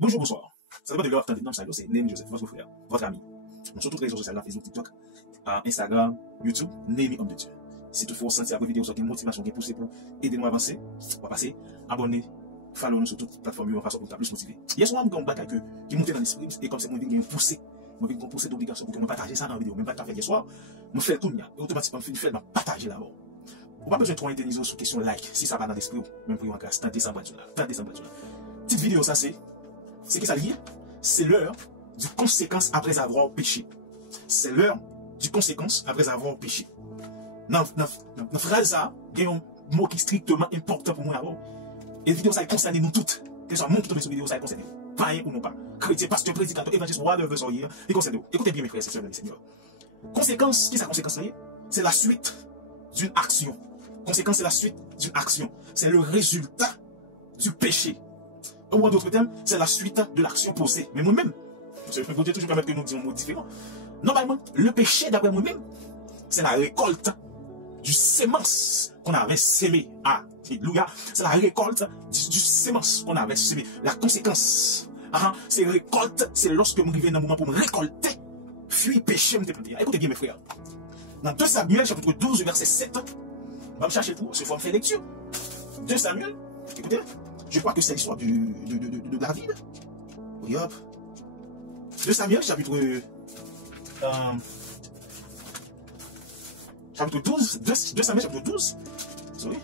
Bonjour, bonsoir. Ça dépend de l'heure, attendez, non, ça c'est Némi Joseph, votre frère, votre ami. Sur toutes les réseaux sociaux, Facebook, TikTok, Instagram, YouTube, Némi Homme de Dieu. Si toutefois vous sentez après vidéo, vous avez une motivation qui est poussée pour aider nous à avancer, on va passer, abonnez, follow nous sur toutes les plateformes, on va faire plus motivé. Hier soir, je me bataille qui monte dans l'esprit, et comme c'est mon vie poussé, je vais pousser d'obligation pour que je partage ça dans la vidéo. Même pas faire hier soir, je fais le tout, et automatiquement, je fais partager là-bas. On pas besoin de trop interniser sur question like, si ça va dans l'esprit, même pour en grâce, tentez ça, petite vidéo, ça c'est qui ça lié? C'est l'heure du conséquence après avoir péché. C'est l'heure du conséquence après avoir péché. Dans la phrase, il y a un mot qui est strictement important pour moi. Et la vidéo, ça concerne nous toutes. Que ce soit monde qui tombe sur la vidéo, ça concerne nous. Païen ou non pas. Chrétien, pasteur, prédicateur, évangéliste, whatever, il concerne nous. Écoutez bien mes frères et sœurs, Seigneur. Conséquence, qui est sa conséquence? C'est la suite d'une action. Conséquence, c'est la suite d'une action. C'est le résultat du péché. Ou en d'autres termes, c'est la suite de l'action posée. Mais moi-même, je peux toujours permettre que nous disions un mot différent. Normalement, le péché, d'après moi-même, c'est la récolte du sémence qu'on avait semé. Alléluia. C'est la récolte du sémence qu'on avait semé. La conséquence, c'est récolte, c'est lorsque je arrive dans un moment pour me récolter, fuir péché, me dépendre. Écoutez bien mes frères. Dans 2 Samuel, chapitre 12, verset 7, on va me chercher pour ce fois me faire lecture. 2 Samuel, écoutez. Je crois que c'est l'histoire de David. Oui, hop. 2 Samuel, chapitre 12. 2 Samuel, chapitre 12. Sorry.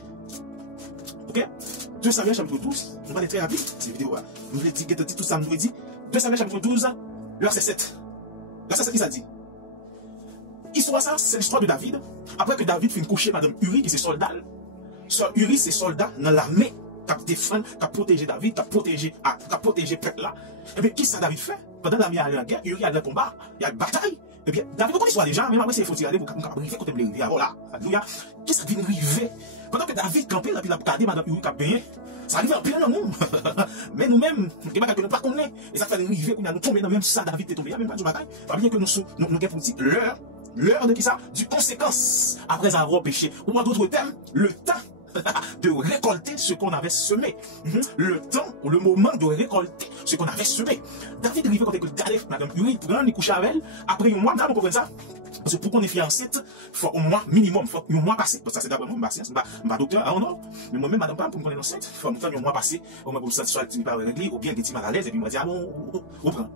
Ok? 2 Samuel, chapitre 12. On va aller très rapide. Cette vidéo, nous voulons dire tout ça, nous voulons dire. 2 Samuel, chapitre 12, verset 7. Verset 7, qui ça dit? Histoire ça, c'est l'histoire de David. Après que David finit coucher Madame Uri, qui c'est soldat. Sur Uri, c'est soldat dans l'armée. Qui a défendu, qui a protégé David, qui a protégé le peuple là. Et bien, qui ça David fait? Pendant David a allé en guerre, Uri a le combat, il y a une bataille. Et bien, David, vous connaissez déjà, même après, il faut tirer pour arriver côté de l'arrivée. Voilà, alléluia. Qui ça vient arriver? Pendant que David campait, là, puis il a regardé Madame Uri qui a payé, ça arrive en plein dans nous. Mais nous-mêmes, il n'y a pas que nous ne connaissons pas. Et ça fait arriver, nous tombons dans même ça, David est tombé, même pas de bataille. Pas bien que nous avons pour dire l'heure de qui ça? Du conséquence après avoir péché. Ou en d'autres termes, le temps de récolter ce qu'on avait semé. Le temps ou le moment de récolter ce qu'on avait semé. David arrive quand il regardait Madame Uri, prend, il couche avec elle. Après un mois, vous comprenez ça? Parce que pour qu'on ait fait enceinte, il faut un mois minimum, il faut un mois passé. Parce que ça, c'est d'abord moi, je ne suis pas docteur, non. Mais moi-même, madame, pour me connaître enceinte, il faut un mois passé, au moins pour me sentir soit pas réglé, ou bien des petits mal à l'aise, et puis moi, je dis, ah bon, on prend.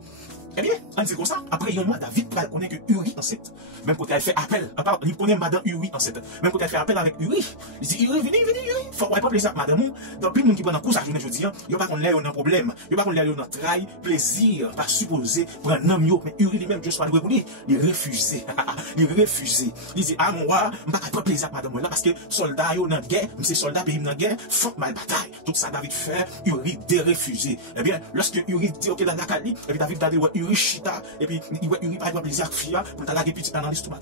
Eh bien, on dit comme ça. Après un mois, David connaît que Uri enceinte. Même quand elle fait appel, il connaît Madame Uri enceinte. Même quand elle fait appel avec Uri, il dit Uri, venez, Uri. Faut pas plaisir avec Madame. Dans plus de monde qui prend en cours sa journée, je dis, il n'y a pas qu'on l'ait un problème. Il n'y a pas qu'on l'ait un travail, plaisir, pas supposé, pour un homme, mais Uri lui-même, Dieu soit loué pour lui, il refusé. Il refusé. Il dit, ah, moi, je ne vais pas plaisir avec Madame là, parce que soldat, dans la guerre, c'est soldat, pays dans la guerre, faut mal bataille. Tout ça, David fait, Uri refusé. Eh bien, lorsque Uri dit, ok, dans la Cali, et puis David dit, Uri chita, et puis Uri pas de plaisir avec fille, pour la laguer petit dans l'estomac.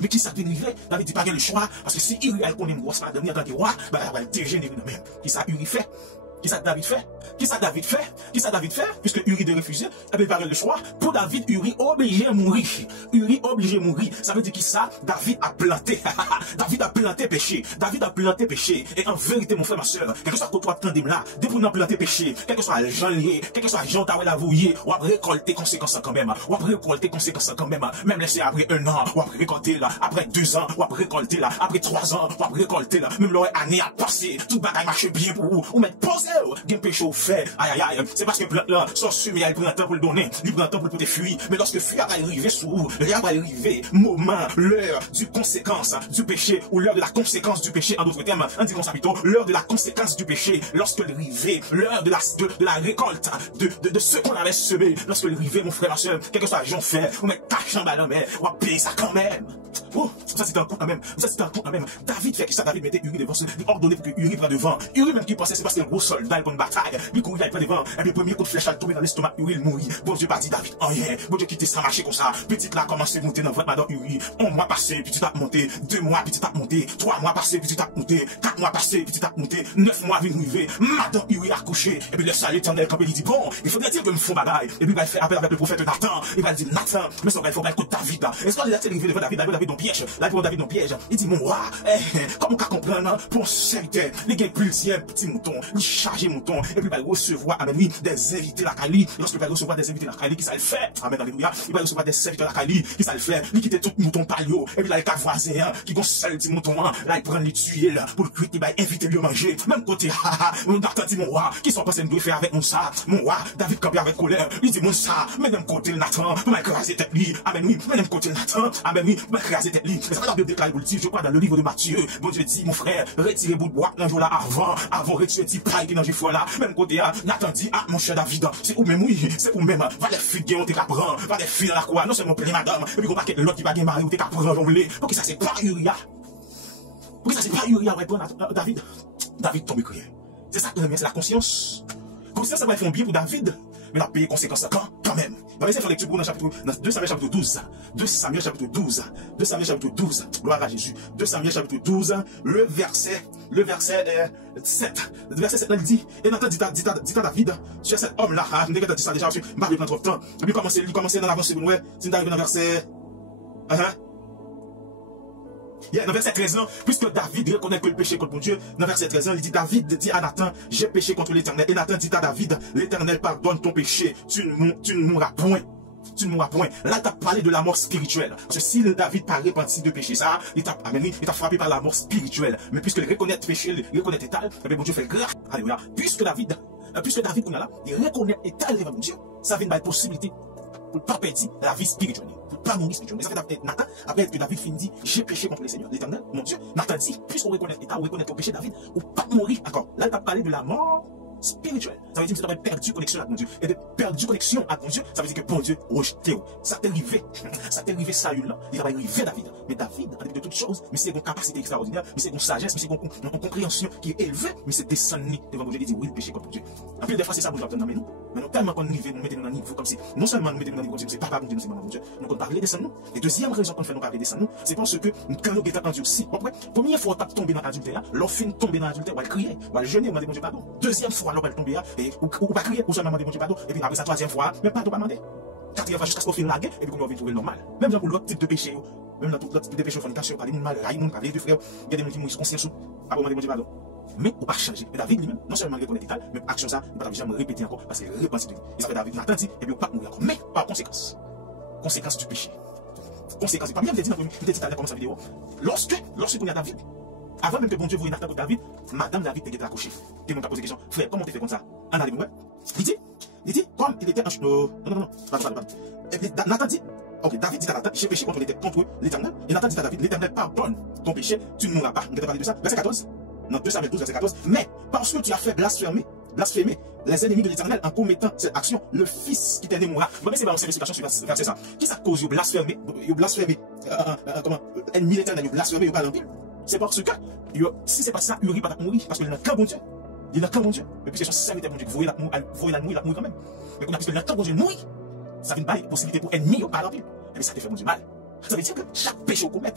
Mais qui ça vient arriver? David dit pas le choix, parce que si Uri elle connaît une grosse madame en tant que roi, bah elle va dégénérer de même. Qui ça Uri fait? Qui ça David fait? Qui ça David fait? Qui ça David fait? Puisque Uri de refuser, et puis il le choix. Pour David, Uri obligé à mourir. Uri obligé à mourir. Ça veut dire qui ça? David a planté. David a planté péché. David a planté péché. Et en vérité, mon frère, ma soeur, quel que soit toi attendez là, dès qu'on a planté péché, quel que soit Jean lié, quel que soit Jean Tawel avoué, on va récolter conséquences quand même. On va récolter conséquences quand même. Même laisser après 1 an, on va récolter là. Après 2 ans, on va récolter là. Après 3 ans, on va récolter là. Même l'année a passé, toute bataille marche bien pour vous. On met posé. Gen péché au fait, aïe aïe aïe, c'est parce que plante là, son semi, il prend un temps pour le donner, il prend un temps pour te fuir, mais lorsque fuir va arriver sous vous, va arriver, moment, l'heure du conséquence du péché, ou l'heure de la conséquence du péché, en d'autres termes, on dit comme ça plutôt, l'heure de la conséquence du péché, lorsque l'arrivée, l'heure de la récolte, de ce qu'on avait semé, lorsque l'arrivée, mon frère, ma soeur, quel que soit j'en fais, on met cash en ballon, mais on va payer ça quand même. Oh, ça c'est un coup quand même, ça c'est un coup quand même. David fait que ça, David mettait Uri devant, il ordonnait pour que Uri prenne devant. Uri même qui pensait c'est parce que c'est un gros soldat pour une bataille, il courait, il prend devant, et puis le premier coup de flèche a tombé dans l'estomac, Uri il mourit. Bon Dieu parti David, oh yeah, bon Dieu quitter ça marcher comme ça. Petite là commence à monter dans votre madame Uri, 1 mois passé, petit à monter, 2 mois, petit à monter, 3 mois passé, petit à monter, 4 mois passé, petit à monter, 9 mois vient arriver, madame Uri a couché, et puis le salut éternel quand il dit bon, il faudrait-il que me font bagaille, et puis il va faire appel avec le prophète Nathan, il va dire Nathan, mais ça va il faut pas écouter David là. Est-ce qu'on a arrivé devant David, David donc piège. Là, il prend David dans piège. Il dit, mon roi, comment qu'on comprend, pour serviteur, les gars, plusieurs petits moutons, il charge moutons, et puis il va recevoir, amen, oui, des invités la Kali. Lorsque il va recevoir des invités la Kali, qui ça le fait, amen, alléluia, il va recevoir des serviteurs la Kali, qui ça le fait, il quitte tout mouton palio, et puis là, il a voisin, qui gon seul petit mouton, là, il prend les tuer, là, pour le cuire, il va inviter lui à manger. Même côté, on a dit, mon roi, qui sont passés nous faire avec mon ça, mon roi, David campé avec colère, il dit, mon ça, même côté, Nathan, m'a écrasé tête lui, amen, oui, même côté, Nathan, amen, oui, m'a écrasé tête lui. C'est ça que la Bible déclare, vous le dites, je crois, dans le livre de Matthieu, bon Dieu dit, mon frère, retirez bout de bois, dans jour là, avant retirer petit paille qui dans le fois là, même côté, Nathan dit, mon cher David, c'est où même, oui, c'est où même, va les fuguer, on t'es qu'à prendre, va les fuir la quoi, non seulement plein madame, et puis qu'on va quitter l'autre qui va gagner mari, on t'es qu'à prendre, jonglé, pour que ça c'est pas Uriah. Pour que ça c'est pas Uriah, ouais, David. David tombe crier. C'est ça que c'est la conscience. Conscience, ça va faire bien pour David, mais la payer conséquence quand même. On va essayer de faire lecture pour dans 2 Samuel chapitre 12. 2 Samuel chapitre 12. 2 Samuel chapitre 12. Gloire à Jésus. 2 Samuel chapitre 12. Le verset 7. Le verset 7, il dit, et Nathan dit à David, tu es cet homme-là, je ne dit ça déjà, parce que je prendre trop de temps. Et puis commencer dans l'avancée, si nous arrivons dans le verset, dans le verset 13 ans, puisque David reconnaît que le péché contre mon Dieu, dans le verset 13 ans, il dit, David dit à Nathan, j'ai péché contre l'Éternel. Et Nathan dit à David, l'Éternel pardonne ton péché, tu ne mourras point. Tu ne mourras point. Là, tu as parlé de la mort spirituelle. Parce que si David n'a repenti de péché, ça, il t'a frappé par la mort spirituelle. Mais puisque il reconnaît le péché, il reconnaît l'état, et bien, mon Dieu fait grâce. Alléluia. Puisque David, qu'on a là, il reconnaît l'état devant mon Dieu, ça vient de la possibilité pour ne pas perdre la vie spirituelle. Pour ne pas mourir spirituellement. Mais ça fait Nathan, après que David finit dit, j'ai péché contre le Seigneur, l'Éternel, mon Dieu. Nathan dit, puisqu'on reconnaît l'état, on reconnaît ton péché, David, ou pas mourir. D'accord. Là, il t'a parlé de la mort spirituelle. Ça veut dire que tu as perdu connexion avec mon Dieu. Et de perdu connexion avec mon Dieu, ça veut dire que bon Dieu rejeté. Ça t'est arrivé. Ça t'est arrivé Saül là. Il va arriver David. Mais David, en dépit de toutes choses, mais c'est une capacité extraordinaire, mais c'est une sagesse, mais c'est une compréhension qui est élevée, mais c'est descendu devant mon Dieu. Il dit oui, le péché contre Dieu. En plus, des fois, c'est ça que nous avons dans nous. Mais nous, tellement qu'on arrive, nous mettons dans un niveau comme si, non seulement nous mettons dans un niveau comme si, c'est papa, mon Dieu, nous, c'est maman, mon Dieu. Nous, qu'on parle descendre nous. Et deuxième raison qu'on fait nous parler descendre nous, c'est parce que quand nous sommes endurcis. Première fois, on tomber dans l'adultère, l'offre tomber dans l'adultère, on va crier, on va jeûner, on va demander mon Dieu pardon. Deuxième fois, on va tomber, ou pas crier, ou seulement demander mon Dieu pardon. Et puis après, sa troisième fois, même pas, on va demander. Quatrième fois, jusqu'à ce qu'on finisse la guerre, et puis qu'on va trouver normal. Même pour l'autre type de péché, même dans l'autre type de péché, fornication, parler de mal, railler, parler de frères, il y a des gens qui mourent conscience, pas pour demander mon Dieu pardon. Mais on va changer. Mais David lui-même, non seulement reconnaît l'état, mais action ça, il ne va jamais répéter encore, parce qu'il est repenti de lui. Il s'appelle David, Nathan dit, et puis on ne va pas mourir encore. Mais par conséquence, conséquence du péché. Conséquence, pas bien, je t'ai dit comme sa vidéo. Lorsque on y a David, avant même que bon Dieu voie Nathan contre David, Madame David était accouchée. Et on t'a posé la question, frère, comment tu fais comme ça? En allez, il dit, comme il était un non, pardon. Nathan dit, ok, David dit à Nathan, j'ai péché contre l'Éternel. Et Nathan dit à David, l'Éternel pardonne ton péché, tu ne mourras pas. On t'a parlé de ça. Verset 14. Non, 2 Samuel 12, verset 14. Mais parce que tu as fait blasphémer les ennemis de l'Éternel en commettant cette action, le fils qui t'est né mourra. Bon, mais c'est pas une explication sur verset ça. Qui ça cause de blasphémer, comment, ennemi de l'Éternel, blasphémer, il pas l'empile. C'est parce que, si c'est pas ça, Uri va mourir, parce qu'il n'a qu'un bon Dieu. Il n'a qu'un bon Dieu. Mais puis c'est son serviteur, mon Dieu, vous voyez la mourir quand même. Mais qu'on a puisque il n'a qu'un bon Dieu mourir, ça vient de bailler possibilité pour ennemi, pas l'empile. Mais ça te fait mon Dieu mal. Ça veut dire que chaque péché qu'on commet,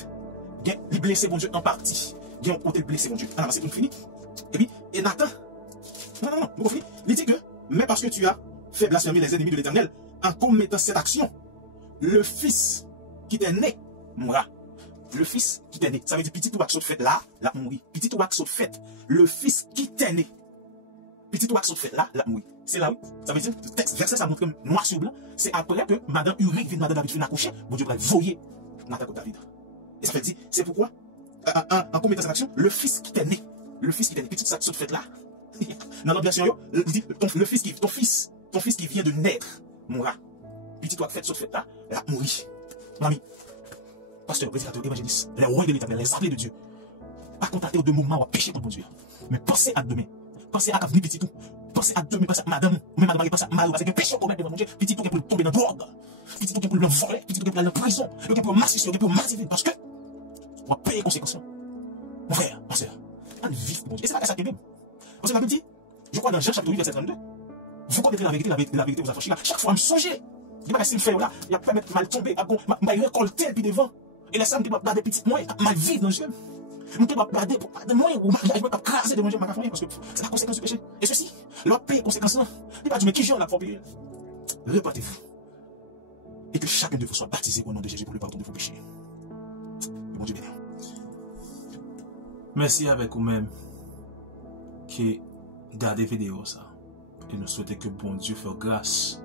il blesse mon Dieu en partie. Il y a un côté blessé, mon Dieu. Alors, c'est tout fini. Et puis, et Nathan, non, nous fini. Il dit que, mais parce que tu as fait blasphémer les ennemis de l'Éternel, en commettant cette action, le fils qui t'est né mourra. Le fils qui t'est né. Ça veut dire, petit touac saute fait là, mourir. Petit touac saute fait. Le fils qui t'est né. Petit touac saute fait là, mourir. C'est là, oui. Ça veut dire, le texte, verset, ça montre comme noir sur blanc. C'est après que Madame Uri, Madame David, finit accoucher, mon Dieu va voyer Nathan contre David. Et ça veut dire, c'est pourquoi, en commettant cette action, le fils qui t'est né, petit ça saute fait là. Dans notre version, il dit, ton fils qui vient de naître, mourra. Petit toi fait saute fait là, mourir. Mon ami, pasteur, prédicateur, évangéliste, les rois de l'Éternel, les appelés de Dieu, pas contenter de moments où pécher contre mon Dieu. Mais pensez à demain. Pensez à l'avenir petit tout. Pensez à demain, pensez à madame, même madame, pensez à Mario, parce que péché qu'on met devant mon Dieu, petit tout qui peut tomber dans la drogue, petit tout qui peut le voler, petit tout qui peut aller en prison, qui peut massacrer, qui peut massacrer, parce que on va payer les conséquences. Mon frère, ma soeur, on vit pour mon Dieu. Et c'est pas ça qui est même. Parce que la Bible dit, je crois dans Jean chapitre 8, verset 32, vous connaîtrez la vérité vous affranchira. Chaque fois, je me songeais. Je ne sais pas si je fais là, il y a pas mettre mal tomber, je vais récolter puis devant. Et les femmes qui vont garder petites moyens, mal vivre dans le ciel. Je vais garder des moyens où je vais craser de manger ma café parce que c'est la conséquence du péché. Et ceci, leur paye conséquence là. Il va dire, mais qui j'en a pour payer? Repartez-vous. Et que chacun de vous soit baptisé au nom de Jésus pour le pardon de vos péchés. Bon Dieu béni. Merci avec vous-même qui regardez vidéo ça. Et nous souhaitons que bon Dieu fasse grâce